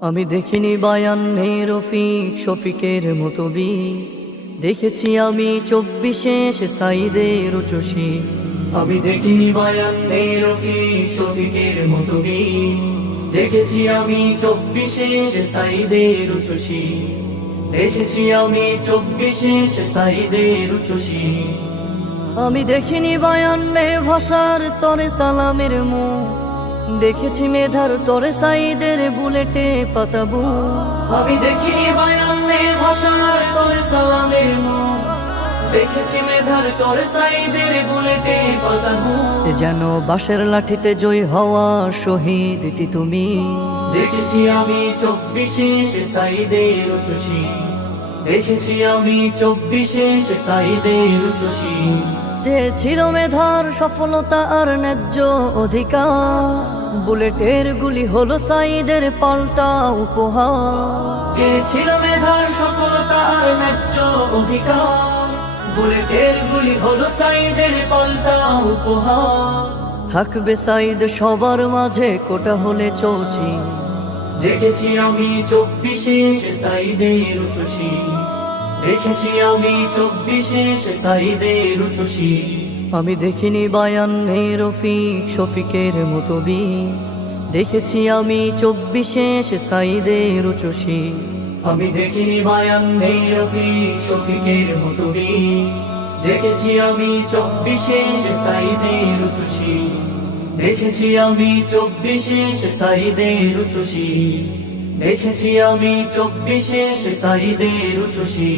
আমি দেখিনি বায়ান্নে রফিক শফিকের মতো বি, দেখেছি আমি 24 সাইদের উচুশি। আমি দেখিনি বায়ান্নে রফিক শফিকের মতো বি, দেখেছি আমি 24 সাইদের উচুশি। দেখেছি আমি 24 সাইদের উচুশি। আমি দেখিনি বায়ান্নে ভাষার তরে সালামের মুখ, দেখেছি মেধার তরে সাইদের বুলেটে পাতাবু। আমি দেখিনি বায়ান্নে ভাষার তরে সালামের মুখ, দেখেছি মেধার তরে সাইদের বুলেটে পাতাবু। যেন বাঁশের লাঠিতে জয় হওয়া শহীদ তুমি। দেখেছি আমি 24 সাইদের উচুশি। দেখেছি আমি 24 সাইদের উচুশি। যে ছিল মেধার সফলতা আর ন্যায্য অধিকার, বুলেটের গুলি হলো সাইদের পাল্টা উপহার। যে ছিল মেধার সফলতা আর ন্যায্য অধিকার, বুলেটের গুলি হলো সাইদের পাল্টা উপহার। থাকবে সাইদ সবার মাঝে কোটা হলে চৌচি। দেখেছি আমি 24 সাইদের উচুশি। দেখেছি আমি 24 সাইদের উচুশি। আমি দেখিনি বায়ান্নে রফিক শফিকের মতো বি, দেখেছি আমি 24 সাইদের উচুশি। আমি দেখিনি বায়ান্নে রফিক শফিকের মতো বি, দেখেছি আমি 24 সাইদের উচুশি। দেখেছি আমি 24 সাইদের উচুশি। দেখেছি আমি 24 সাইদের উচুশি।